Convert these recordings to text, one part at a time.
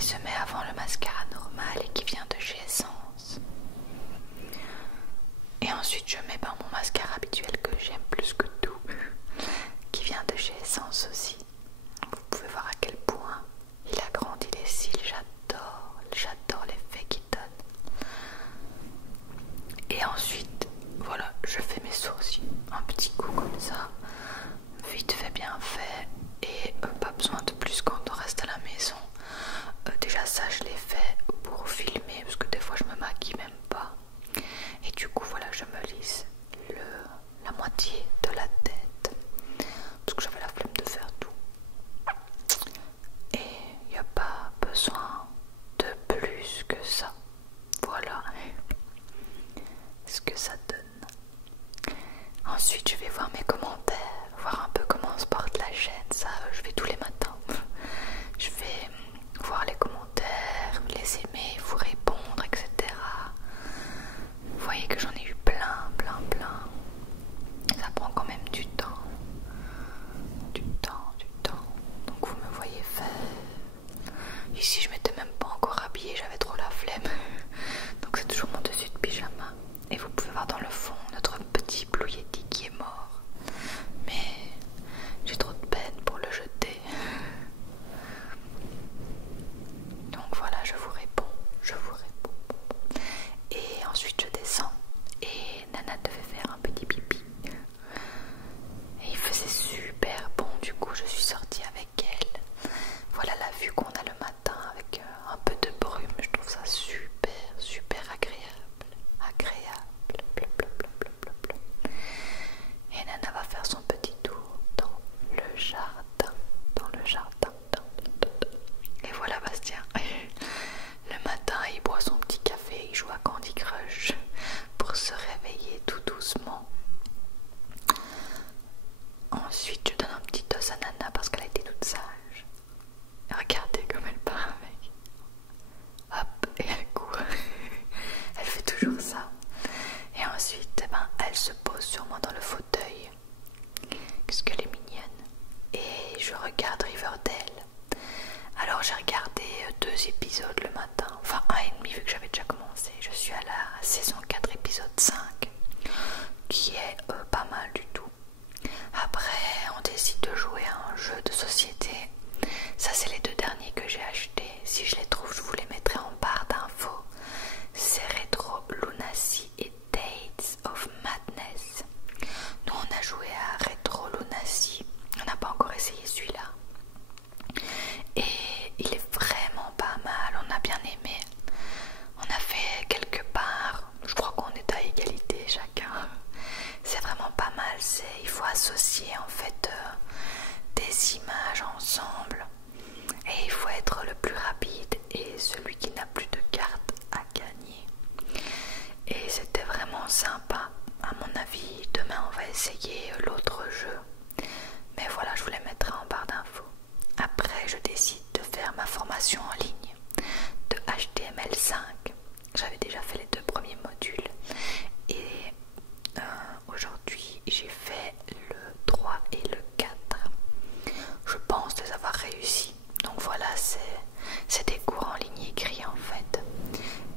qui se met avant le mascara normal et qui vient de chez Essence. Et ensuite je mets mon mascara habituel que j'aime plus que tout, qui vient de chez Essence aussi. Vous pouvez voir à quel point il agrandit les cils, j'adore l'effet qu'il donne. Et ensuite, voilà, je fais mes sourcils, un petit coup comme ça, vite fait, bien fait, et pas besoin de plus quand on reste à la maison. Déjà ça je l'ai fait pour filmer, parce que des fois je me maquille même pas. Et du coup voilà, je me lisse la moitié de la tête, parce que j'avais la flemme de faire tout. Et il n'y a pas besoin de plus que ça. Voilà ce que ça donne. Ensuite je vais voir mes commentaires, voir un peu comment se porte la chaîne. Ça je fais tous les matins. Je vais voir les commentaires, les aimer, vous répondre, etc. Vous voyez que j'en ai eu plein. Ça prend quand même du temps. Donc vous me voyez faire. Ici je m'étais même pas encore habillée, j'avais trop la flemme. Donc c'est toujours mon dessus de pyjama. Et vous pouvez voir dans le fond notre petit Blue Yeti qui est mort. Mais j'ai trop de peine pour le jeter. Donc voilà, je vous réponds. Et ensuite je descends. Et Nana devait faire un petit pipi. Et il faisait super bon, du coup je suis sortie avec elle. Voilà la vue qu'on a le matin avec un peu de brume. Je trouve ça super agréable. Et Nana va faire son petit tour dans le jardin. Et voilà Bastien. Le matin il boit son petit café, il joue à Candy Crush pour se réveiller tout doucement. Ensuite je donne un petit os à Nana parce qu'elle a été toute sage. Regardez comme elle part avec. Hop, et elle court. Elle fait toujours ça. Et ensuite elle se pose sur moi dans le fauteuil. Qu'est-ce qu'elle est mignonne. Et je regarde Riverdale. Alors j'ai regardé 2 épisodes le matin, enfin 1,5 vu que j'avais déjà commencé. Je suis à la saison 4 épisode 5, qui est pas mal du tout. Après on décide de jouer à un jeu de société. Ça c'est les 2 derniers que j'ai achetés. Si je les trouve je vous les mettrai en barre d'infos. C'est Retro Lunacy et Dates of Madness. Nous on a joué à Retro Lunacy. On n'a pas encore essayé celui-là. Et il est vraiment pas mal, on a bien aimé. On a fait quelque part, je crois qu'on est à égalité chacun. C'est vraiment pas mal, il faut associer en fait des images ensemble. Et il faut être le plus rapide et celui qui n'a plus de cartes a gagné. Et c'était vraiment sympa. À mon avis, demain on va essayer l'autre jeu. Mais voilà, je vous les mettrai en barre d'infos. Après, je décide de faire ma formation en ligne de HTML5. J'avais déjà fait les 2 premiers modules. Et aujourd'hui, j'ai fait le 3 et le 4. Je pense les avoir réussi. Donc voilà, c'est des cours en ligne écrits en fait.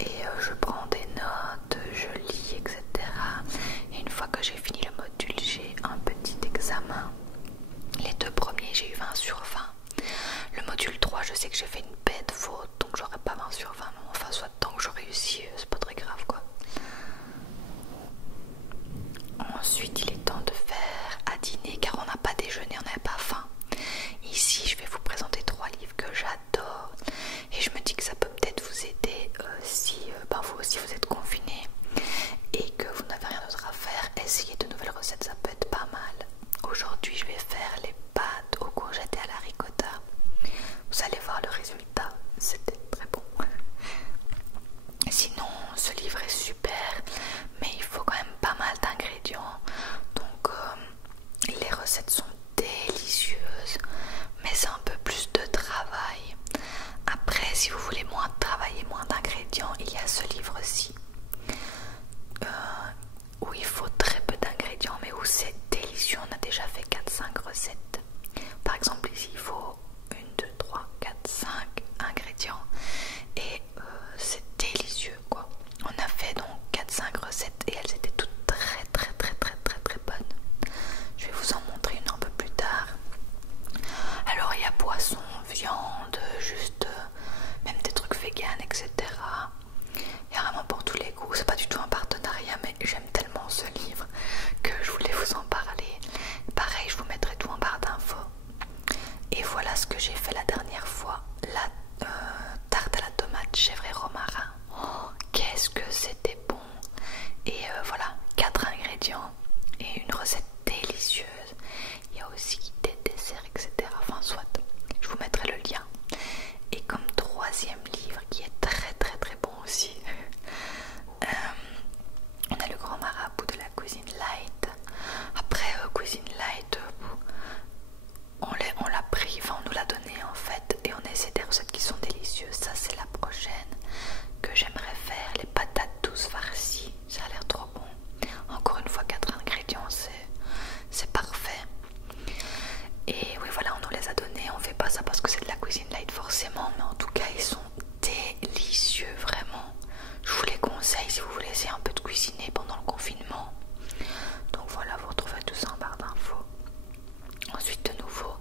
Et je prends des notes, je lis, etc. Et une fois que j'ai fini le module, j'ai un petit examen. Les 2 premiers, j'ai eu 20 sur 20. Le module 3, je sais que j'ai fait une bête faute, donc j'aurai pas 20 sur 20. Mais enfin, soit tant que je réussis, c'est pas très grave quoi. Ensuite, il est temps de faire à dîner car on n'a pas déjeuné, on n'avait pas faim. Ici, je vais vous présenter 3 livres que j'adore. Et je me dis que ça peut peut-être vous aider si vous aussi vous êtes confinés et que vous n'avez rien d'autre à faire. Essayez de nouvelles recettes, ça peut être pas mal. Aujourd'hui, je vais faire les pâtes aux courgettes et à la ricotta. Vous allez voir le résultat, c'était très bon. Sinon, ce livre est super, mais il faut quand même pas mal d'ingrédients. Donc, les recettes sont délicieuses, mais c'est un peu plus de travail. Après, si vous voulez moins de travail et moins d'ingrédients, il y a ce livre-ci. Où il faut très peu d'ingrédients, mais où c'est délicieux. On a déjà fait 4-5 recettes. Par exemple, ici, il faut 1, 2, 3, 4, 5 ingrédients. cuisine light forcément, mais en tout cas ils sont délicieux vraiment. Je vous les conseille si vous voulez essayer un peu de cuisiner pendant le confinement. Donc voilà, vous retrouvez tout ça en barre d'infos. Ensuite de nouveau,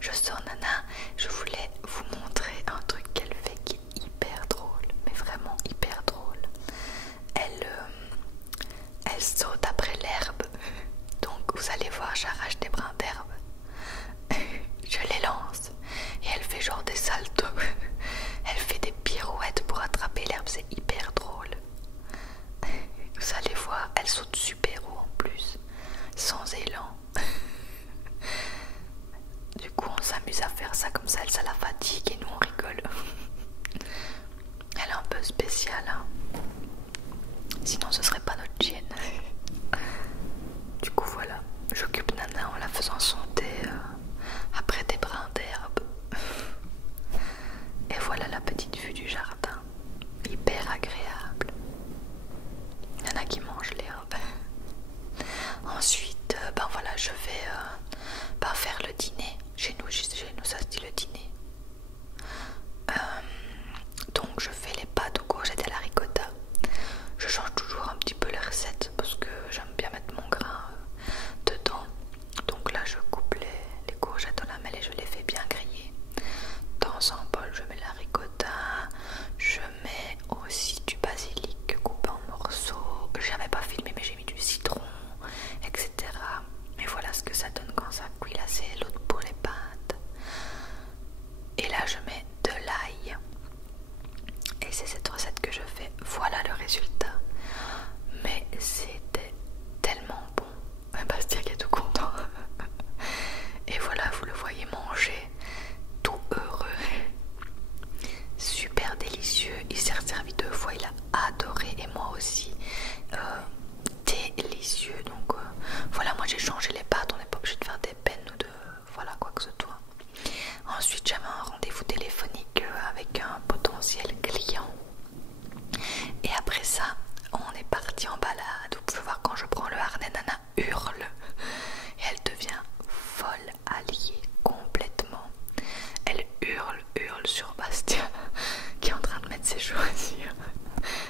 je sors Nana, je voulais vous montrer un truc qu'elle fait qui est hyper drôle, mais vraiment hyper drôle. Elle saute après l'herbe, donc vous allez voir, j'arrache des brins d'herbe, je les lance et elle fait genre des saltos, elle fait des pirouettes pour attraper l'herbe, c'est hyper drôle. Vous allez voir, elle saute super haut en plus, sans élan. Du coup on s'amuse à faire ça comme ça, elle, ça la fatigue et nous on rigole. Elle est un peu spéciale, hein. Sinon ce serait pas notre chienne. Du coup voilà, j'occupe Nana en la faisant sauter après des brins d'herbe. Et voilà la petite vue du jardin, hyper agréable. Nana qui mange l'herbe. Ensuite, ben voilà, je vais faire le dîner. Chez nous ça se dit le dîner. Donc je fais les pâtes aux courgettes et à la ricotta. Je change toujours un petit peu les recettes parce que j'aime bien mettre mon grain dedans. Donc là je coupe les courgettes dans la mêle et je les fais bien griller. Dans un bol je mets la ricotta, je mets aussi du basilic coupé en morceaux. J'avais pas filmé mais j'ai mis du citron, etc. Et voilà ce que ça donne quand ça cuit. Là c'est l'autre pour les pâtes. Et là je mets de l'ail. Et c'est cette recette que je fais. Voilà le résultat. Mais c'était tellement bon. Bastien qui est tout content. Et voilà, vous le voyez manger tout heureux. Super délicieux. Il s'est servi 2 fois. Il a adoré. Et moi aussi. Délicieux. Donc voilà, moi j'ai changé les pâtes. On n'est pas obligé de faire des peines ou de voilà quoi que ce soit. Ensuite j'avais un rendez-vous téléphonique avec un potentiel client. Et après ça, on est parti en balade. Vous pouvez voir quand je prends le harnais, Nana hurle. Et elle devient folle, alliée complètement. Elle hurle sur Bastien qui est en train de mettre ses chaussures.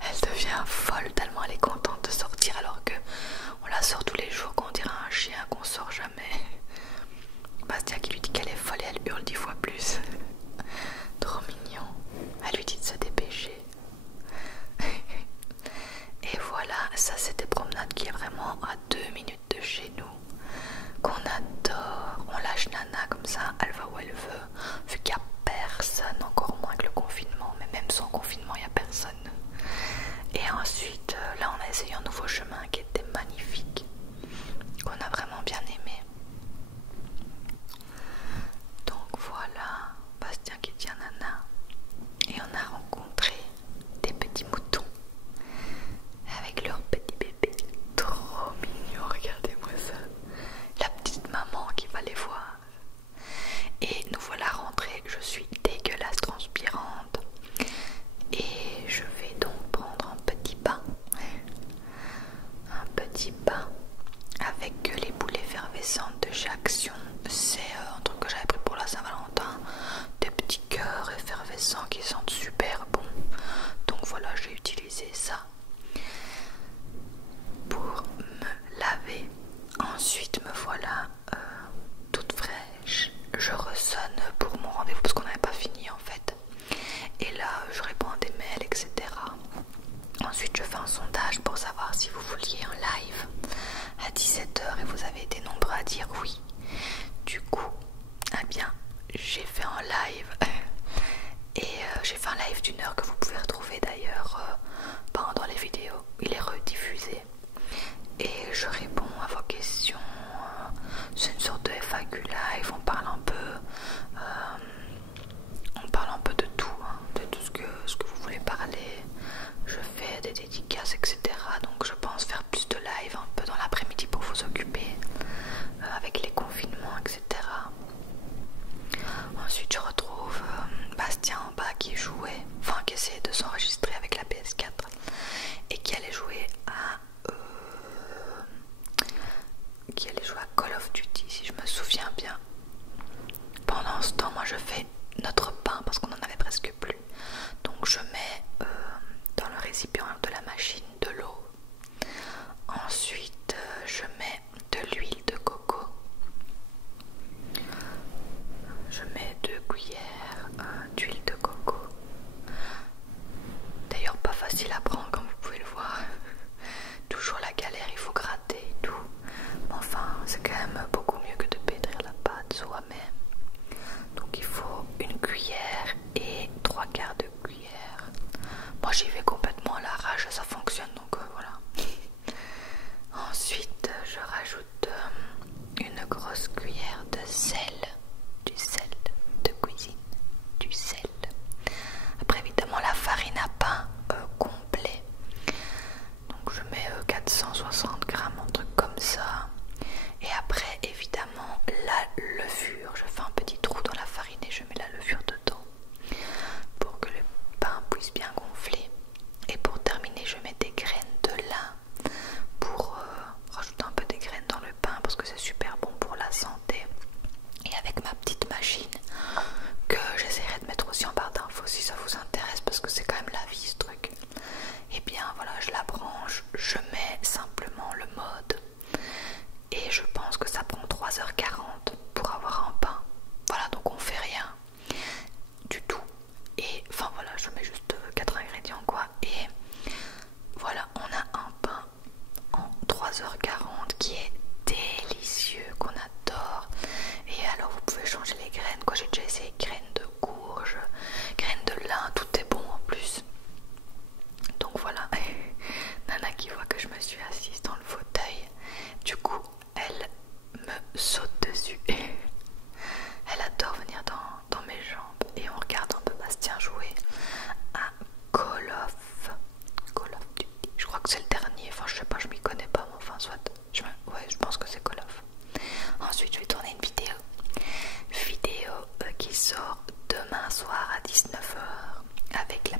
Elle devient folle tellement elle est contente de sortir alors que on la sort tous les jours, qu'on dirait un chien qu'on sort jamais. Bastien qui lui dit qu'elle est folle et elle hurle 10 fois plus. Trop mignon. Elle lui dit de se dépêcher. Et voilà, ça c'est des promenades qui est vraiment à 2 minutes de chez nous, qu'on adore. On lâche Nana comme ça, elle va où elle veut, vu qu'il n'y a personne, encore moins que le confinement, mais même sans confinement il n'y a personne. Et ensuite, là on a essayé un nouveau chemin qui était magnifique, qu'on a vraiment bien aimé. Donc voilà, Bastien qui tient Nana, et on a rencontré des petits moutons avec leur petit bébé, trop mignon, regardez-moi ça, la petite maman qui va les voir. Et nous voilà rentrés, je suis dégueulasse transpirante et je vais donc prendre un petit bain avec les boules effervescentes de chez Action. C'est un truc que j'avais pris pour la Saint-Valentin, des petits cœurs effervescents qui sentent super bon. Donc voilà, j'ai utilisé ça pour me laver. Ensuite me voilà toute fraîche. Je ressonne pour mon rendez-vous parce qu'on n'avait pas fini en fait. Et là je réponds à des mails, etc. Ensuite je fais un sondage pour savoir si vous vouliez un live à 17h et vous avez été nombreux à dire oui. Du coup, eh bien j'ai fait un live et j'ai fait un live d'1 heure que vous pouvez retrouver d'ailleurs pendant les vidéos. Il est rediffusé et je réponds à vos questions. C'est une sorte de FAQ live, on parle un peu de tout, hein, de tout ce que vous voulez parler. Je fais des dédicaces, etc. Donc je pense faire plus de live un peu dans l'après-midi pour vous occuper avec les confinements, etc. Ensuite je retrouve Bastien en bas qui jouait, enfin qui essayait de s'enregistrer avec la PS4 et qui allait jouer à Call of Duty si je me souviens bien. Pendant ce temps moi je fais notre 19h avec la